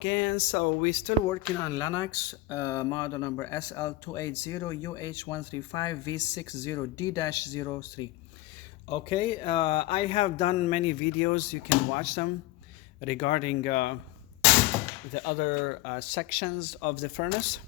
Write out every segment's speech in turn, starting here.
Again, so we're still working on Lennox model number SL280UH135V60D-03. Okay, I have done many videos, you can watch them, regarding the other sections of the furnace.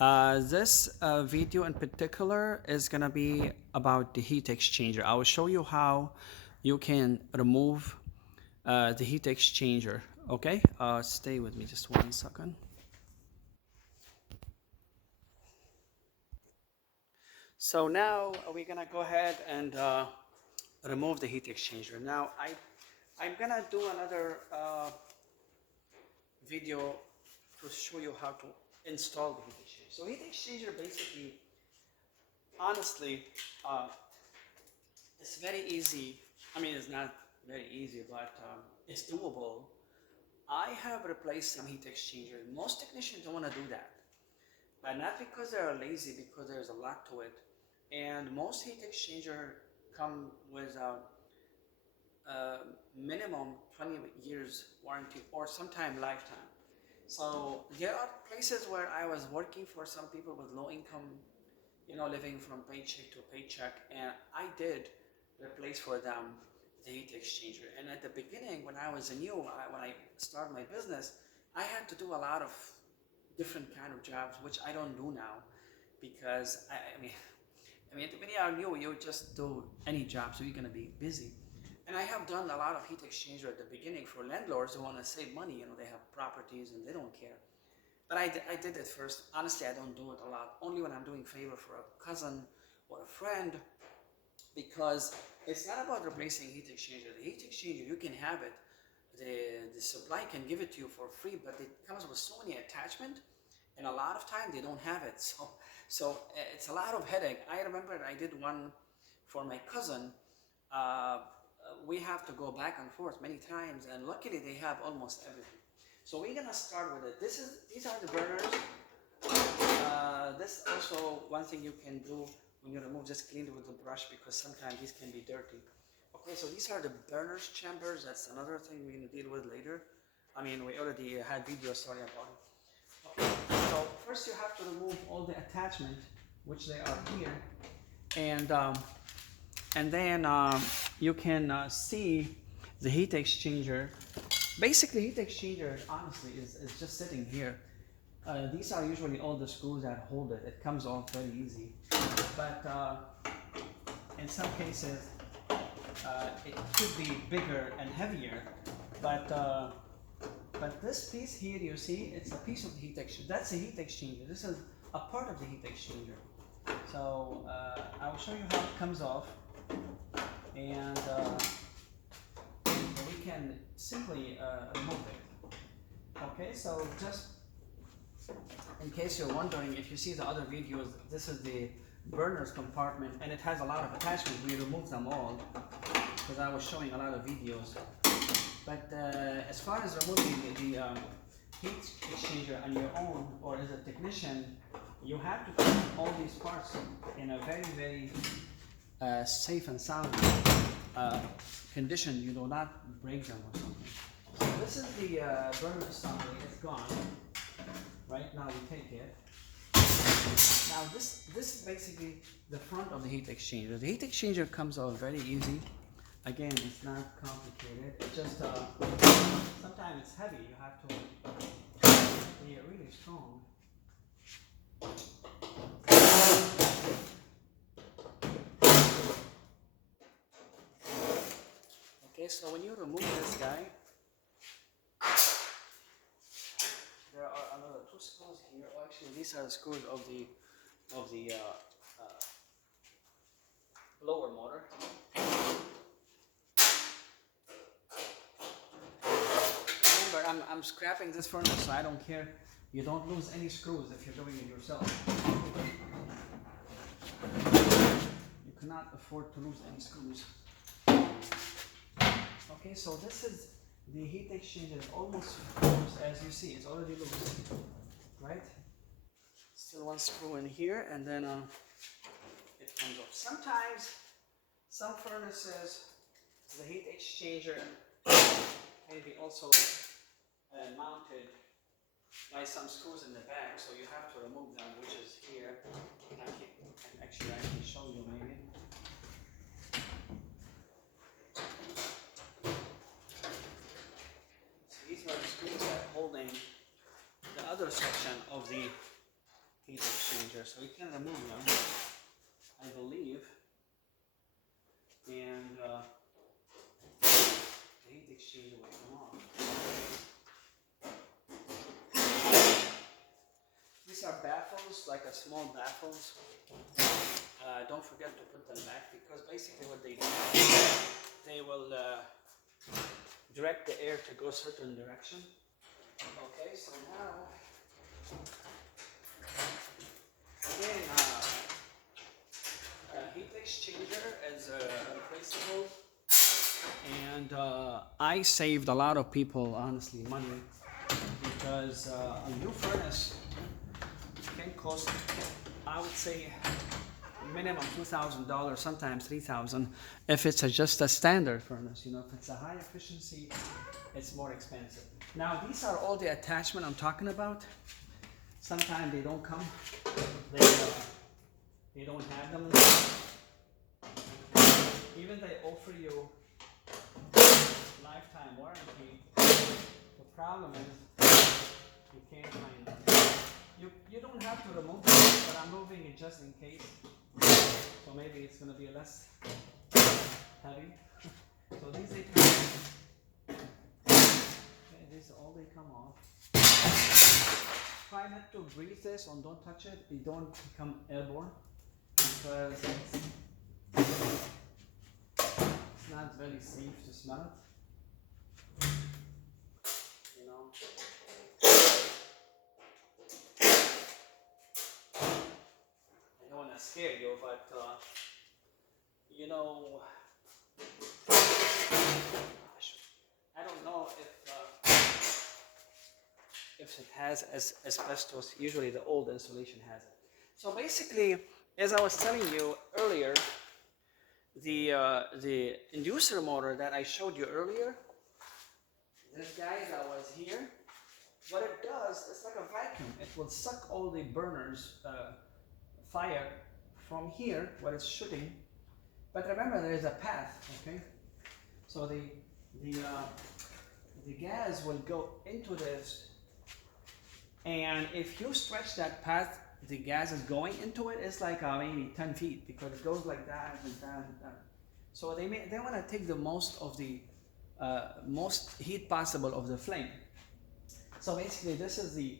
This video in particular is gonna be about the heat exchanger. I will show you how you can remove the heat exchanger. Okay, stay with me just 1 second. So now we're gonna go ahead and remove the heat exchanger. Now I'm gonna do another video to show you how to install the heat exchanger. So heat exchanger basically, honestly, it's very easy. I mean, it's not very easy, but it's doable. I have replaced some heat exchangers. Most technicians don't want to do that. Not because they're lazy, because there's a lot to it. And most heat exchanger come with a minimum 20 years warranty or sometime lifetime. So there are places where I was working for some people with low income, living from paycheck to paycheck, and I did replace for them the heat exchanger. And at the beginning, when I was new, when I started my business, I had to do a lot of different kind of jobs, which I don't do now, because I mean, when you are new, you just do any job, so you're gonna be busy. And I have done a lot of heat exchanger at the beginning for landlords who want to save money. They have properties and they don't care. But I did it first. Honestly, I don't do it a lot. Only when I'm doing favor for a cousin or a friend, because it's not about replacing heat exchanger. The heat exchanger, you can have it. The supply can give it to you for free, but it comes with so many attachments, and a lot of time they don't have it. So it's a lot of headache. I remember I did one for my cousin. We have to go back and forth many times, and luckily they have almost everything. So we're gonna start with it. These are the burners. This also one thing you can do when you remove, just clean it with a brush, because sometimes these can be dirty. Okay, so these are the burners chambers. That's another thing we're gonna deal with later. I mean, we already had videos, sorry about it. Okay, so first you have to remove all the attachment, which they are here, and then you can see the heat exchanger. Basically, heat exchanger, honestly, is just sitting here. These are usually all the screws that hold it. It comes off very easy, but in some cases it could be bigger and heavier. But this piece here, you see, it's a piece of the heat exchanger. That's the heat exchanger. This is a part of the heat exchanger. So I will show you how it comes off, and we can simply remove it. Okay, so just in case you're wondering, if you see the other videos, this is the burners compartment, and it has a lot of attachments. We removed them all because I was showing a lot of videos. But as far as removing the heat exchanger on your own or as a technician, you have to keep all these parts in a very, very safe and sound condition. You do not break them or something. So this is the burner assembly. It's gone. Right now we take it. Now this is basically the front of the heat exchanger. The heat exchanger comes out very easy. Again, it's not complicated. It's just sometimes it's heavy. You have to be really strong. Okay, so when you remove this guy, there are another two screws here. Oh, actually, these are the screws of the blower motor. Remember, I'm scrapping this furnace, so I don't care. You don't lose any screws if you're doing it yourself. You cannot afford to lose any screws. Okay, so this is the heat exchanger. Almost loose, as you see. It's already loose, right? Still one screw in here, and then it comes off. Sometimes, some furnaces, the heat exchanger can be also mounted by some screws in the back, so you have to remove them, which is here. Actually, I can show you maybe. So these are the screws that are holding the other section of the heat exchanger, so you can remove them, I believe, and the heat exchanger will come off. These are baffles, like a small baffles. Don't forget to put them back, because basically what they do, they will direct the air to go a certain direction. Okay, so now, again, heat exchanger is replaceable, and I saved a lot of people, honestly, money, because a new furnace can cost, I would say, minimum $2,000, sometimes $3,000, if it's just a standard furnace. You know, if it's a high efficiency, it's more expensive. Now, these are all the attachment I'm talking about. Sometimes they don't come, they don't have them. Even they offer you lifetime warranty. The problem is you can't find them. You don't have to remove them, but I'm moving it just in case. So maybe it's going to be less heavy. So these they come off. Okay, these all they come off. Try not to breathe this, or don't touch it. You don't become airborne, because it's not very safe to smell it. You know. I don't want to scare you, but you know, I don't know if it has asbestos. Usually the old insulation has it. So basically, as I was telling you earlier, the inducer motor that I showed you earlier, this guy that was here, what it does, it's like a vacuum. It will suck all the burners fire from here, what it's shooting. But remember, there is a path, okay? So the gas will go into this, and if you stretch that path the gas is going into it, it's like maybe 10 feet, because it goes like that and that and that. So they want to take the most of the most heat possible of the flame. So basically, this is the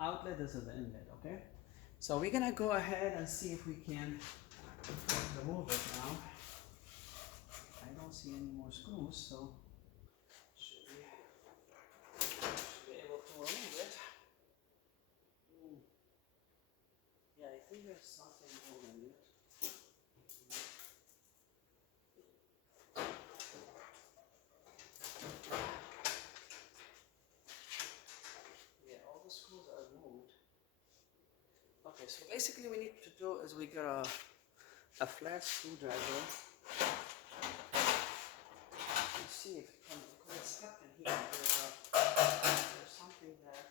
outlet, this is the inlet, okay? So we're gonna go ahead and see if we can remove it now. I don't see any more screws, so should be able to remove it. Yeah, I think there's something holding it. Yeah, all the screws are moved. Okay, so basically what we need to do is we got a flat screwdriver. Let's see if it can, because it's stuck in here. There's something there.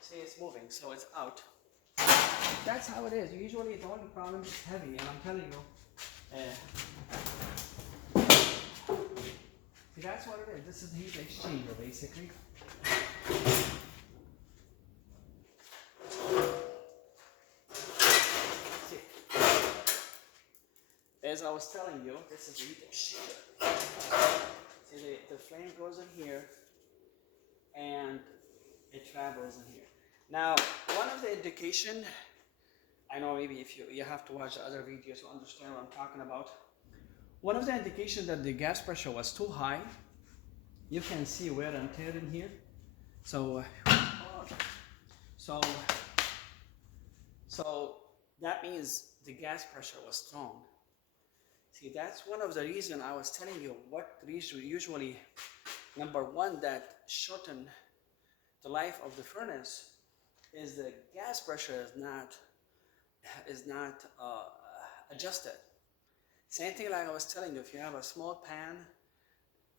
See, it's moving, so it's out. That's how it is. Usually the only problem is heavy, and I'm telling you, see, that's what it is. This is the heat exchanger, basically. See, as I was telling you, this is the heat exchanger. See, the flame goes in here, and it travels in here. Now, one of the indication, I know maybe if you have to watch the other videos to understand what I'm talking about. One of the indications that the gas pressure was too high, you can see wear and tear in here. So that means the gas pressure was strong. See, that's one of the reasons I was telling you what usually, number one, that shorten the life of the furnace is the gas pressure is not adjusted. Same thing like I was telling you, if you have a small pan,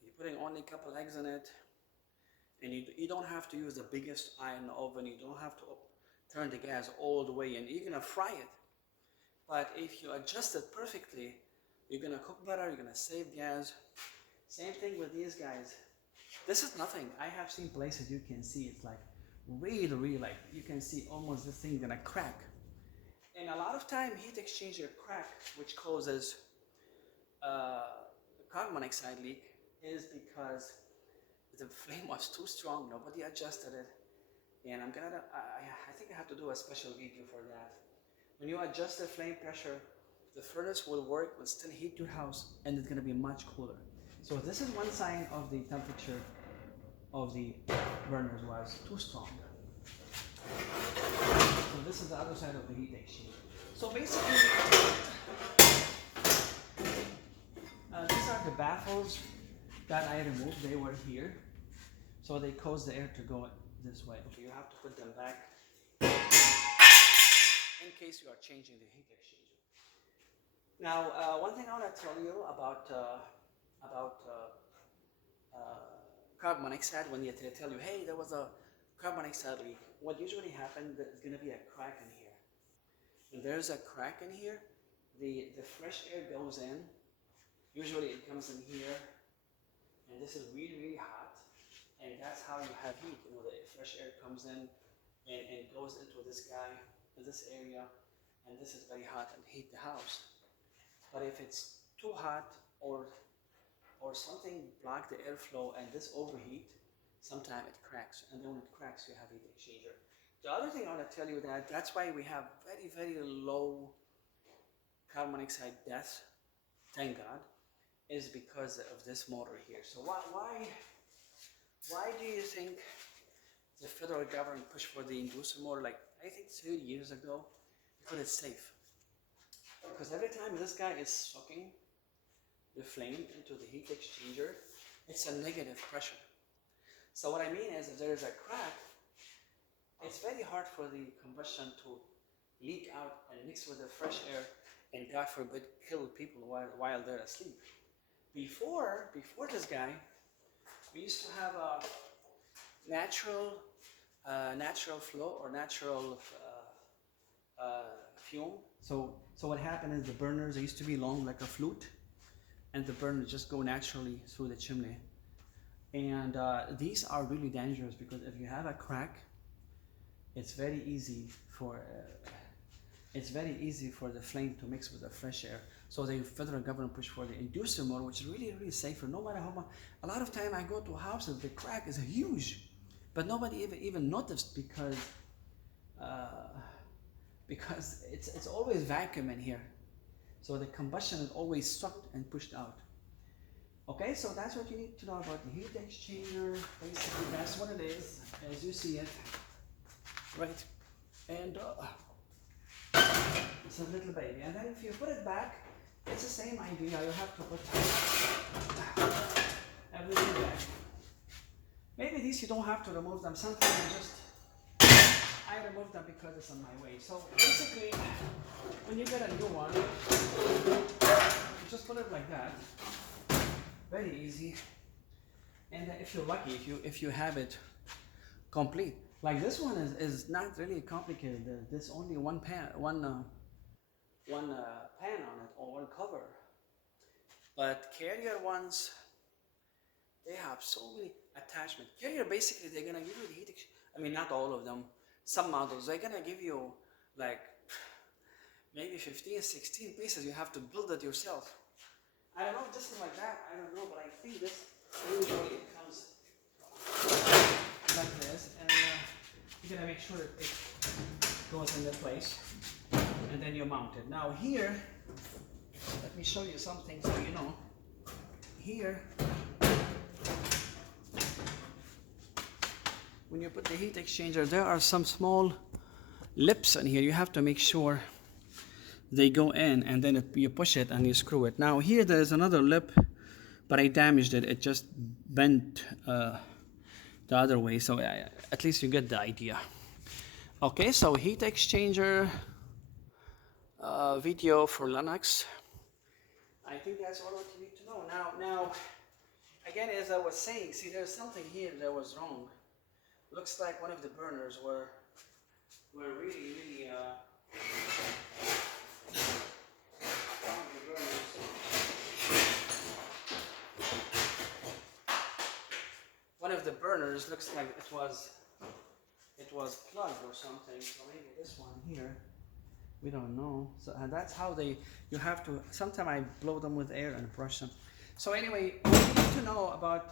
you're putting only a couple eggs in it, and you don't have to use the biggest iron oven, you don't have to turn the gas all the way, and you're gonna fry it. But if you adjust it perfectly, you're gonna cook better, you're gonna save gas. Same thing with these guys. This is nothing. I have seen places you can see it's like really like you can see almost this thing gonna crack. And a lot of time heat exchanger crack, which causes carbon monoxide leak, is because the flame was too strong. Nobody adjusted it, and I think I have to do a special video for that. When you adjust the flame pressure, the furnace will work, will still heat your house, and it's gonna be much cooler. So this is one sign of the temperature of the burners was too strong. So this is the other side of the heat exchanger. So basically, these are the baffles that I removed. They were here, so they cause the air to go this way. Okay, you have to put them back in case you are changing the heat exchanger. Now, one thing I want to tell you about carbon monoxide, when they tell you, hey, there was a carbon monoxide leak, what usually happens is going to be a crack in here. When there's a crack in here, the fresh air goes in. Usually it comes in here, and this is really hot, and that's how you have heat. You know, the fresh air comes in and goes into this guy, this area, and this is very hot and heat the house. But if it's too hot or something block the airflow and this overheat, sometimes it cracks, and then when it cracks, you have heat exchanger. The other thing I want to tell you that's why we have very low carbon monoxide deaths, thank God, is because of this motor here. So why do you think the federal government pushed for the inducer motor, like I think 30 years ago? Because it's safe. Because every time this guy is sucking the flame into the heat exchanger, it's a negative pressure. So what I mean is, if there is a crack, it's very hard for the combustion to leak out and mix with the fresh air and, God forbid, kill people while they're asleep. Before this guy, we used to have a natural flow or natural fume. So what happened is the burners, they used to be long like a flute, and the burners just go naturally through the chimney. And these are really dangerous because if you have a crack, it's very easy for the flame to mix with the fresh air. So the federal government pushed for the inducer motor, which is really safer. No matter how much, a lot of time I go to houses, the crack is huge, but nobody even noticed because it's always vacuum in here. So the combustion is always sucked and pushed out. Okay, so that's what you need to know about the heat exchanger. Basically, that's what it is, as you see it, right? And it's a little baby. And then if you put it back, it's the same idea. You have to put everything back. Maybe these you don't have to remove them. Sometimes I remove them because it's on my way. So basically, when you get a new one, you just put it like that. Very easy. And if you're lucky, if you have it complete, like this one is not really complicated. There's only one pan on it, or one cover. But carrier ones, they have so many attachments. Carrier, basically, they're gonna give you the heat exchanger. I mean, not all of them. Some models, they're gonna give you like maybe 15, 16 pieces. You have to build it yourself. I don't know if this is like that, I don't know, but I think this usually it comes like this, and you're gonna make sure that it goes in the place, and then you mount it. Now here, let me show you something so you know. Here, when you put the heat exchanger, there are some small lips in here. You have to make sure they go in, and then you push it and you screw it. Now here there is another lip, but I damaged it. It just bent the other way, so at least you get the idea. Okay, so heat exchanger video for Lennox. I think that's all what you need to know. Now, again, as I was saying, see, there's something here that was wrong. Looks like one of the burners were really one of the burners looks like it was plugged or something. So maybe this one here, we don't know. So and that's how you have to. Sometimes I blow them with air and brush them. So anyway, what you need to know about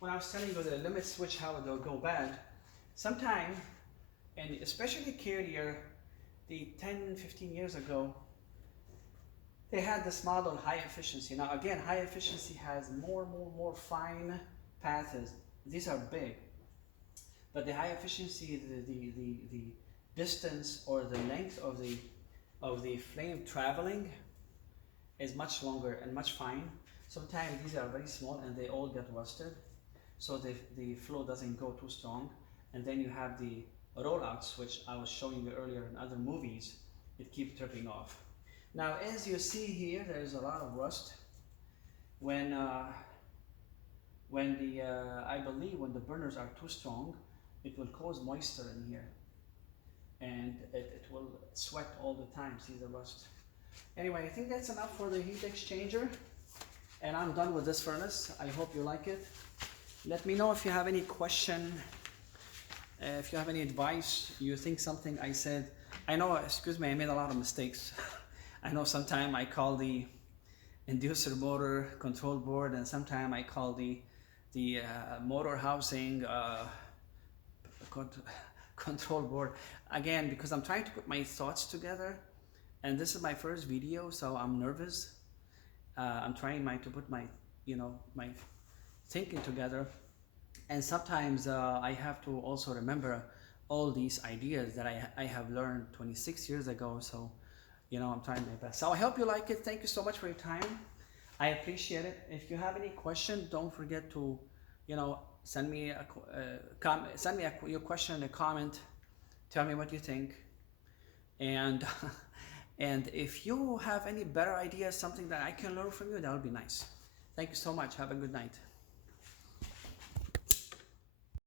when I was telling you the limit switch, how they'll go bad. Sometime, and especially Carrier, the 10-15 years ago, they had this model high efficiency. Now again, high efficiency has more fine paths. These are big, but the high efficiency, the distance or the length of the flame traveling is much longer and much fine. Sometimes these are very small and they all get rusted, so the flow doesn't go too strong. And then you have the rollouts, which I was showing you earlier in other movies. It keeps tripping off. Now, as you see here, there's a lot of rust. When I believe when the burners are too strong, it will cause moisture in here, and it will sweat all the time. See the rust. Anyway, I think that's enough for the heat exchanger, and I'm done with this furnace. I hope you like it. Let me know if you have any question, if you have any advice, you think something I said. I know, excuse me, I made a lot of mistakes. I know sometimes I call the inducer motor control board, and sometimes I call the motor housing control board. Again, because I'm trying to put my thoughts together, and this is my first video, so I'm nervous. I'm trying to put my my thinking together, and sometimes I have to also remember all these ideas that I have learned 26 years ago. So I'm trying my best. So I hope you like it. Thank you so much for your time. I appreciate it. If you have any question, don't forget to send me your question in a comment. Tell me what you think, and and if you have any better ideas, something that I can learn from you, that would be nice. Thank you so much. Have a good night.